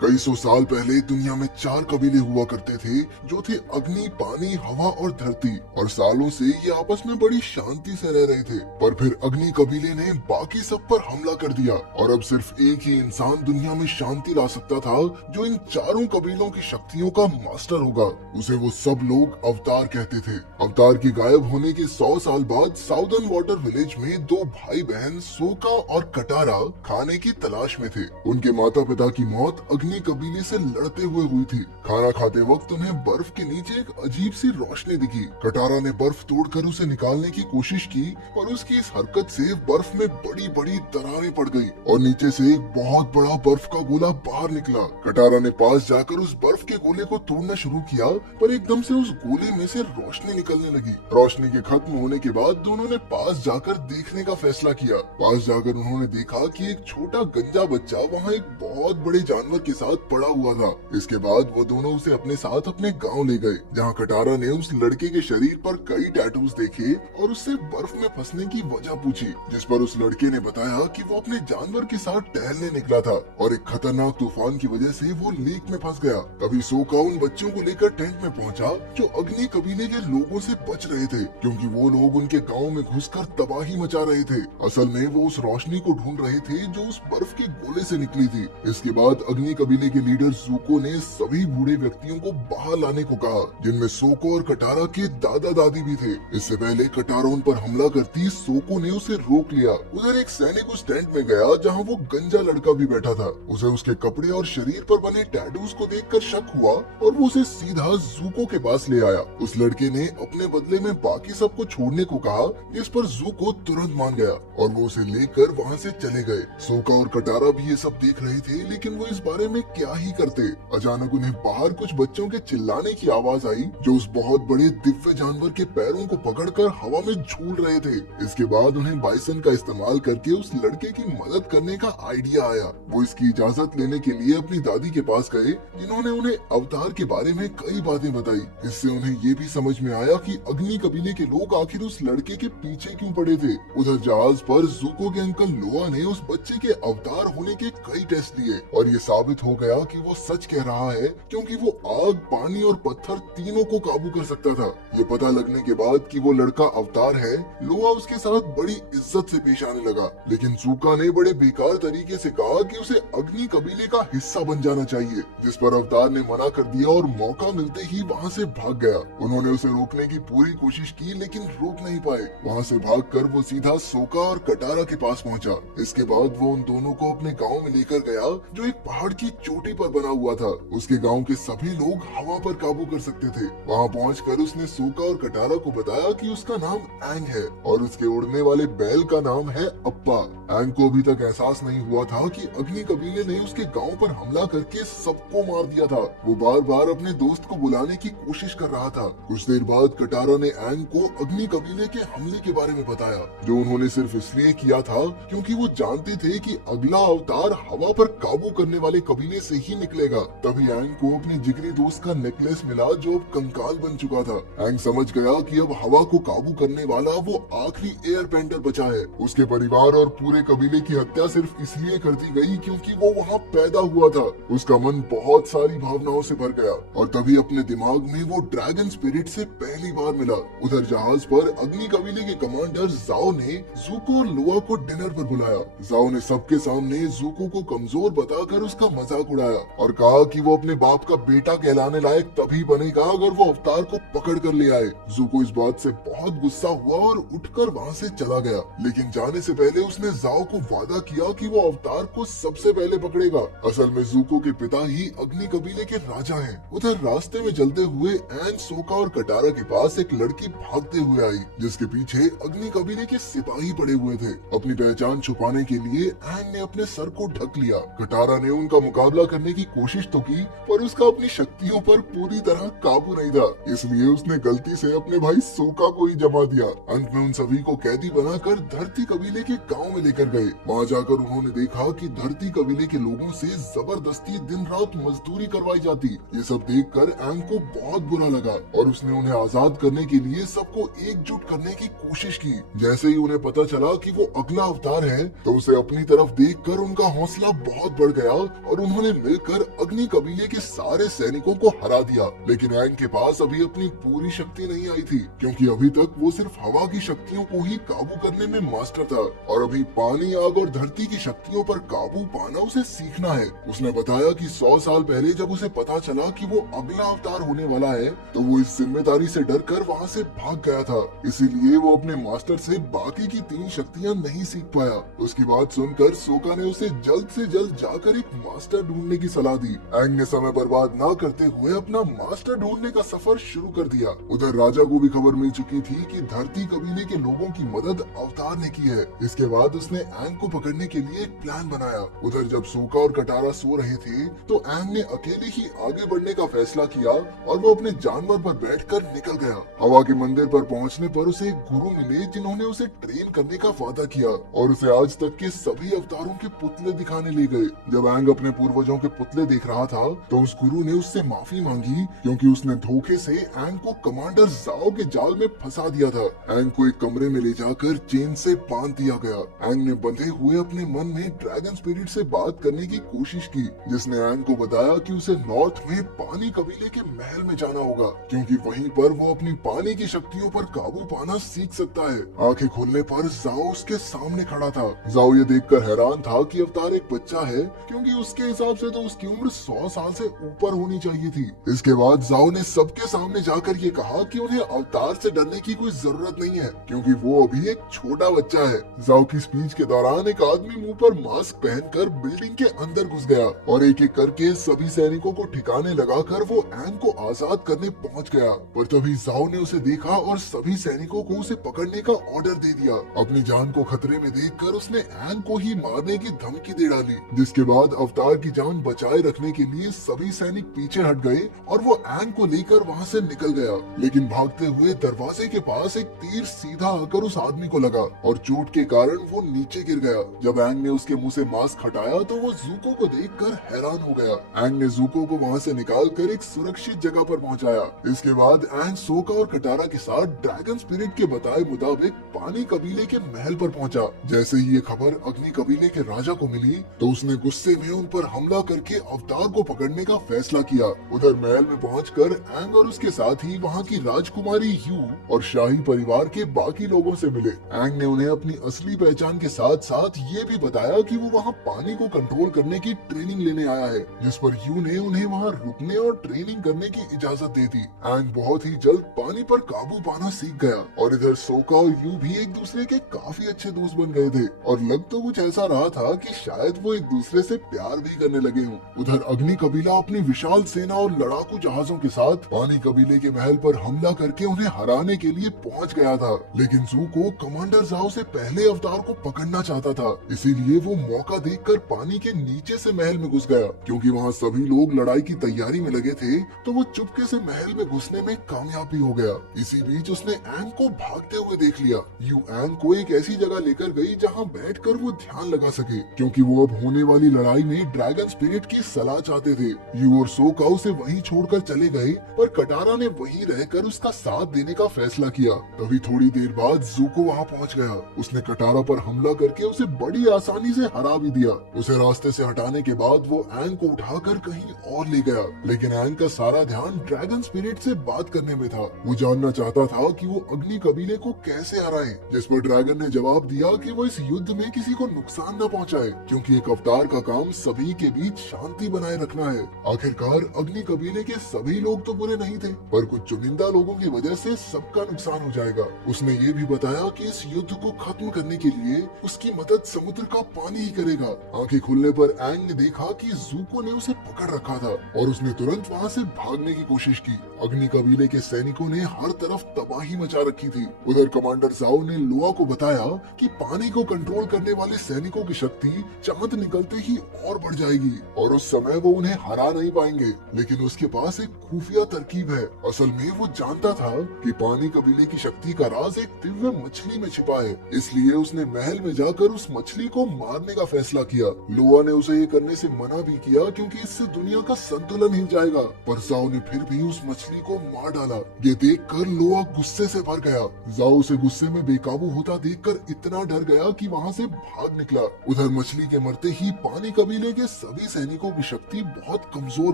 कई सौ साल पहले दुनिया में चार कबीले हुआ करते थे जो थे अग्नि, पानी, हवा और धरती। और सालों से ये आपस में बड़ी शांति से रह रहे थे। पर फिर अग्नि कबीले ने बाकी सब पर हमला कर दिया और अब सिर्फ एक ही इंसान दुनिया में शांति ला सकता था जो इन चारों कबीलों की शक्तियों का मास्टर होगा। उसे वो सब लोग अवतार कहते थे। अवतार के गायब होने के 100 साल बाद साउदर्न वाटर विलेज में दो भाई बहन सोका और कटारा खाने की तलाश में थे। उनके माता पिता की मौत अग्नि कबीले से लड़ते हुए हुई थी। खाना खाते वक्त उन्हें बर्फ के नीचे एक अजीब सी रोशनी दिखी। कटारा ने बर्फ तोड़कर उसे निकालने की कोशिश की पर उसकी इस हरकत से बर्फ में बड़ी बड़ी दरारें पड़ गई और नीचे से एक बहुत बड़ा बर्फ का गोला बाहर निकला। कटारा ने पास जाकर उस बर्फ के गोले को तोड़ना शुरू किया पर एकदम से उस गोले में से रोशनी निकलने लगी। रोशनी के खत्म होने के बाद दोनों ने पास जाकर देखने का फैसला किया। पास जाकर उन्होंने देखा कि एक छोटा गंजा बच्चा वहाँ एक बहुत बड़े जानवर के साथ पड़ा हुआ था। इसके बाद वो दोनों उसे अपने साथ अपने गांव ले गए, जहां कटारा ने उस लड़के के शरीर पर कई टैटूज देखे और उससे बर्फ में फंसने की वजह पूछी, जिस पर उस लड़के ने बताया कि वो अपने जानवर के साथ टहलने निकला था और एक खतरनाक तूफान की वजह से वो लेक में फंस गया। तभी सोका उन बच्चों को लेकर टेंट में पहुंचा जो अग्नि कबीले के लोगों से बच रहे थे, क्योंकि वो लोग उनके गाँव में घुसकर तबाही मचा रहे थे। असल में वो उस रोशनी को ढूंढ रहे थे जो उस बर्फ के गोले से निकली थी। इसके बाद अग्नि कबीले के लीडर ज़ूको ने सभी बूढ़े व्यक्तियों को बाहर लाने को कहा, जिनमें सोको और कटारा के दादा दादी भी थे। इससे पहले कटारा उन पर हमला करती सोको ने उसे रोक लिया। उधर एक सैनिक उस टेंट में गया जहां वो गंजा लड़का भी बैठा था। उसे उसके कपड़े और शरीर पर बने टैटूज को देखकर शक हुआ और वो उसे सीधा ज़ूको के पास ले आया। उस लड़के ने अपने बदले में बाकी सबको छोड़ने को कहा, जिस पर ज़ूको तुरंत मान गया और वो उसे लेकर वहाँ से चले गए। सोका और कटारा भी ये सब देख रहे थे, लेकिन वो इस बारे में क्या ही करते। अचानक उन्हें बाहर कुछ बच्चों के चिल्लाने की आवाज आई जो उस बहुत बड़े दिव्य जानवर के पैरों को पकड़कर हवा में झूल रहे थे। इसके बाद उन्हें बाइसन का इस्तेमाल करके उस लड़के की मदद करने का आइडिया आया। वो इसकी इजाजत लेने के लिए अपनी दादी के पास गए, जिन्होंने उन्हें अवतार के बारे में कई बातें बताई। इससे उन्हें ये भी समझ में आया कि अग्नि कबीले के लोग आखिर उस लड़के के पीछे क्यों पड़े थे। उधर जहाज पर ज़ूको के अंकल लोआ ने उस बच्चे के अवतार होने के कई टेस्ट लिए और ये साबित हो गया कि वो सच कह रहा है, क्योंकि वो आग, पानी और पत्थर तीनों को काबू कर सकता था। ये पता लगने के बाद कि वो लड़का अवतार है, लोआ उसके साथ बड़ी इज्जत से पेश आने लगा। लेकिन ज़ूका ने बड़े बेकार तरीके से कहा कि उसे अग्नि कबीले का हिस्सा बन जाना चाहिए, जिस पर अवतार ने मना कर दिया और मौका मिलते ही वहाँ से भाग गया। उन्होंने उसे रोकने की पूरी कोशिश की लेकिन रोक नहीं पाए। वहाँ से भागकर वो सीधा सोका और कटारा के पास पहुँचा। इसके बाद वो उन दोनों को अपने गाँव में लेकर गया जो एक पहाड़ की चोटी पर बना हुआ था। उसके गांव के सभी लोग हवा पर काबू कर सकते थे। वहां पहुंचकर उसने सोका और कटारा को बताया कि उसका नाम एंग है और उसके उड़ने वाले बैल का नाम है अप्पा। एंग को अभी तक एहसास नहीं हुआ था कि अग्नि कबीले ने उसके गांव पर हमला करके सबको मार दिया था। वो बार बार अपने दोस्त को बुलाने की कोशिश कर रहा था। कुछ देर बाद कटारा ने एंग को अग्नि कबीले के हमले के बारे में बताया, जो उन्होंने सिर्फ इसलिए किया था क्योंकि वो जानते थे कि अगला अवतार हवा पर काबू करने वाले कबीले से ही निकलेगा। तभी एंग को अपने जिगरी दोस्त का नेकलेस मिला जो अब कंकाल बन चुका था। एंग समझ गया कि अब हवा को काबू करने वाला वो आखिरी एयर बेंडर बचा है। उसके परिवार और पूरे कबीले की हत्या सिर्फ इसलिए कर दी गई क्योंकि वो वहाँ पैदा हुआ था। उसका मन बहुत सारी भावनाओं से भर गया और तभी अपने दिमाग में वो ड्रैगन स्पिरिट से पहली बार मिला। उधर जहाज पर अग्नि कबीले के कमांडर जाओ ने ज़ूको और लोआ को डिनर पर बुलाया। जाओ ने सबके सामने ज़ूको को कमजोर बताकर उसका मजाक उड़ाया और कहा कि वो अपने बाप का बेटा कहलाने लायक तभी बनेगा अगर वो अवतार को पकड़ कर ले आए। ज़ूको इस बात से बहुत गुस्सा हुआ और उठकर वहाँ से चला गया, लेकिन जाने से पहले उसने जाओ को वादा किया कि वो अवतार को सबसे पहले पकड़ेगा। असल में ज़ूको के पिता ही अग्नि कबीले के राजा हैं। उधर रास्ते में चलते हुए एंग, सोका और कटारा के पास एक लड़की भागते हुए आई, जिसके पीछे अग्नि कबीले के सिपाही पड़े हुए थे। अपनी पहचान छुपाने के लिए एंग ने अपने सर को ढक लिया। कटारा ने उनका मुकाबला करने की कोशिश तो की, पर उसका अपनी शक्तियों पर पूरी तरह काबू नहीं था, इसलिए उसने गलती से अपने भाई सोका को ही जमा दिया। अंत में उन सभी को कैदी बनाकर धरती कबीले के गांव में लेकर गए। वहां जाकर उन्होंने देखा कि धरती कबीले के लोगों से जबरदस्ती दिन रात मजदूरी करवाई पाई जाती। ये सब देखकर एंग को बहुत बुरा लगा और उसने उन्हें आजाद करने के लिए सबको एकजुट करने की कोशिश की। जैसे ही उन्हें पता चला कि वो अगला अवतार है तो उसे अपनी तरफ देखकर उनका हौसला बहुत बढ़ गया और उन्होंने मिलकर अग्नि कबीले के सारे सैनिकों को हरा दिया। लेकिन एंग के पास अभी अपनी पूरी शक्ति नहीं आई थी, क्योंकि अभी तक वो सिर्फ हवा की शक्तियों को ही काबू करने में मास्टर था और अभी पानी, आग और धरती की शक्तियों पर काबू पाना उसे सीखना है। उसने बताया कि 100 साल पहले जब उसे पता चला कि वो अगला अवतार होने वाला है तो वो इस जिम्मेदारी से डरकर वहाँ से भाग गया था, इसीलिए वो अपने मास्टर से बाकी की 3 शक्तियाँ नहीं सीख पाया। उसकी बात सुनकर सोका ने उसे जल्द से जल्द जाकर एक मास्टर ढूंढने की सलाह दी। एंग ने समय बर्बाद न करते हुए अपना मास्टर ढूंढने का सफर शुरू कर दिया। उधर राजा को भी खबर मिल चुकी थी कि धरती कबीले के लोगों की मदद अवतार ने की है। इसके बाद उसने एंग को पकड़ने के लिए एक प्लान बनाया। उधर जब सोका और कटारा सो रहे थे तो एंग ने अकेले ही आगे बढ़ने का फैसला किया और वो अपने जानवर पर बैठकर निकल गया। हवा के मंदिर पर पहुंचने पर उसे एक गुरु मिले जिन्होंने उसे ट्रेन करने का वादा किया और उसे आज तक के सभी अवतारों के पुतले दिखाने ले गए। जब एंग अपने पूर्वजों के पुतले देख रहा था तो उस गुरु ने उससे माफी मांगी, क्योंकि उसने धोखे से एंग को कमांडर जाओ के जाल में फंसा दिया था। एंग को एक कमरे में ले जाकर चेन से बांध दिया गया। एंग ने बंधे हुए अपने मन में ड्रैगन स्पिरिट से बात करने की कोशिश की, जिसने एंग को बताया कि उसे नॉर्थ में पानी कबीले के महल में जाना होगा, क्योंकि वहीं पर वो अपनी पानी की शक्तियों पर काबू पाना सीख सकता है। आंखें खोलने पर जाओ उसके सामने खड़ा था। जाओ ये देखकर हैरान था कि अवतार एक बच्चा है, क्योंकि उसके हिसाब से तो उसकी उम्र 100 साल से ऊपर होनी चाहिए थी। इसके बाद जाओ ने सबके सामने जाकर ये कहा कि उन्हें अवतार से डरने की कोई जरूरत नहीं है, क्योंकि वो अभी एक छोटा बच्चा है। जाओ की स्पीच के दौरान एक आदमी मुंह पर मास्क पहनकर बिल्डिंग के अंदर घुस गया और एक एक करके सभी सैनिकों को ठिकाने लगाकर वो एंग को आजाद करने पहुंच गया। पर तभी जाओ ने उसे देखा और सभी सैनिकों को उसे पकड़ने का ऑर्डर दे दिया। अपनी जान को खतरे में देखकर उसने एंग को ही मारने की धमकी दे डाली, जिसके बाद अवतार की जान बचाए रखने के लिए सभी सैनिक पीछे हट गए और वो एंग को लेकर वहाँ से निकल गया। लेकिन भागते हुए दरवाजे के पास एक तीर सीधा आकर उस आदमी को लगा और चोट के कारण वो नीचे गिर गया। जब एंग ने उसके मुंह से मास्क हटाया तो वो ज़ूको को देखकर हैरान हो गया। एंग ने ज़ूको को वहाँ से निकालकर एक सुरक्षित जगह पर पहुँचाया। इसके बाद एंग सोका और कटारा के साथ ड्रैगन स्पिरिट के बताए मुताबिक पानी कबीले के महल पर पहुँचा। जैसे ही ये खबर अग्नि कबीले के राजा को मिली तो उसने गुस्से में उन पर हमला करके अवतार को पकड़ने का फैसला किया। उधर महल में पहुंचकर एंग और उसके साथ ही वहाँ की राजकुमारी यू और शाही परिवार के बाकी लोगों से मिले। एंग ने उन्हें अपनी असली पहचान के साथ साथ ये भी बताया कि वो वहाँ पानी को कंट्रोल करने की ट्रेनिंग लेने आया है, जिस पर यू ने उन्हें वहाँ रुकने और ट्रेनिंग करने की इजाजत दे दी। एंग बहुत ही जल्द पानी पर काबू पाना सीख गया और इधर सोका और यू भी एक दूसरे के काफी अच्छे दोस्त बन गए थे और लग तो कुछ ऐसा रहा था कि शायद वो एक दूसरे से प्यार भी करने लगे हों। उधर अग्नि कबीला अपनी विशाल सेना और लड़ाकू जहाजों के साथ पानी कबीले के महल पर हमला करके उन्हें हराने के लिए पहुंच गया था। लेकिन ज़ूको कमांडर जाओ से पहले अवतार को पकड़ना चाहता था, इसीलिए वो मौका देखकर पानी के नीचे से महल में घुस गया। क्योंकि वहाँ सभी लोग लड़ाई की तैयारी में लगे थे तो वो चुपके से महल में घुसने में कामयाब भी हो गया। इसी बीच उसने एंग को भागते हुए देख लिया। यू एंग को एक ऐसी जगह लेकर गई जहाँ बैठकर वो ध्यान लगा सके, क्योंकि वो अब होने वाली लड़ाई में ड्रैगन स्पिरिट की सलाह चाहते थे। यू और सोका उसे वहीं छोड़कर चले गए, पर कटारा ने वहीं रहकर उसका साथ देने का फैसला किया। तभी थोड़ी देर बाद ज़ूको वहाँ पहुँच गया। उसने कटारा पर हमला करके उसे बड़ी आसानी से हरा भी दिया। उसे रास्ते से हटाने के बाद वो एंग को उठाकर कहीं और ले गया, लेकिन एंग का सारा ध्यान ड्रैगन स्पिरिट से बात करने में था। वो जानना चाहता था कि वो अग्नि कबीले को कैसे हराए, जिस पर ड्रैगन ने जवाब दिया कि वो इस युद्ध में किसी को नुकसान न पहुंचाए, क्योंकि एक अवतार का काम सभी के बीच शांति बनाए रखना है। आखिरकार अग्नि कबीले के सभी लोग तो बुरे नहीं थे, पर कुछ चुनिंदा लोगों की वजह से सबका नुकसान हो जाएगा। उसने ये भी बताया कि इस युद्ध को खत्म करने के लिए उसकी मदद समुद्र का पानी ही करेगा। आंखें खुलने पर एंग ने देखा कि ज़ूको ने उसे पकड़ रखा था और उसने तुरंत वहाँ से भागने की कोशिश की। अग्नि कबीले के सैनिकों ने हर तरफ तबाही मचा रखी थी। उधर कमांडर जाओ ने लोआ को बताया कि पानी को कंट्रोल करने वाले सैनिकों की शक्ति चांद निकलते ही और बढ़ जाएगी और उस समय वो उन्हें हरा नहीं पाएंगे। लेकिन उसके पास एक खुफिया तरकीब है। असल में वो जानता था कि पानी कबीले की शक्ति का राज एक दिव्य मछली में छिपा है, इसलिए उसने महल में जाकर उस मछली को मारने का फैसला किया। लोआ ने उसे ये करने से मना भी किया, क्योंकि इससे दुनिया का संतुलन हिल जाएगा। पर जाओ ने फिर भी उस मछली को मार डाला। ये देखकर लोआ गुस्से से भर गया। जाओ उसे गुस्से में बेकाबू होता देखकर इतना डर गया कि वहाँ से भाग निकला। उधर मछली के मरते ही पानी कबीले के सभी सैनिकों की शक्ति बहुत कमजोर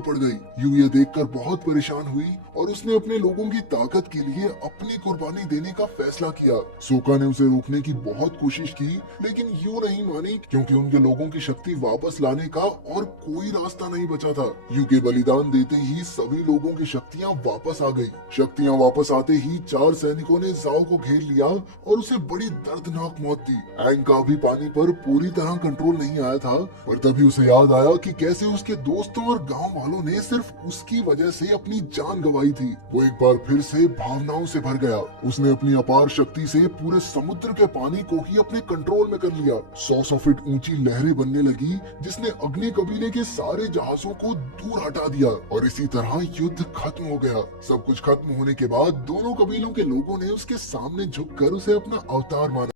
पड़ गई। यू ये देखकर बहुत परेशान हुई और उसने अपने लोगों की ताकत के लिए अपनी कुर्बानी देने का फैसला किया। सोका ने उसे रोकने की बहुत कोशिश की, लेकिन यू नहीं मानी, क्योंकि उनके लोगों की शक्ति वापस लाने का और कोई रास्ता नहीं बचा था। यू के बलिदान देते ही सभी लोगों की शक्तियाँ वापस आ गई। शक्तियाँ वापस आते ही 4 सैनिकों ने जाओ को घेर लिया और उसे बड़ी दर्दनाक मौत दी। एंग का भी पानी पर पूरी तरह कंट्रोल नहीं आया था, पर तभी उसे याद आया कि कैसे उसके दोस्तों और गांव वालों ने सिर्फ उसकी वजह से अपनी जान गंवाई थी। वो एक बार फिर से भावनाओं से भर गया। उसने अपनी अपार शक्ति से पूरे समुद्र के पानी को ही अपने कंट्रोल में कर लिया। 100 फीट ऊंची लहरें बनने लगी, जिसने अग्नि कबीले के सारे जहाजों को दूर हटा दिया और इसी तरह युद्ध खत्म हो गया। सब कुछ खत्म होने के बाद दोनों कबीलों के लोगों ने उसके सामने झुककर उसे अपना अवतार माना।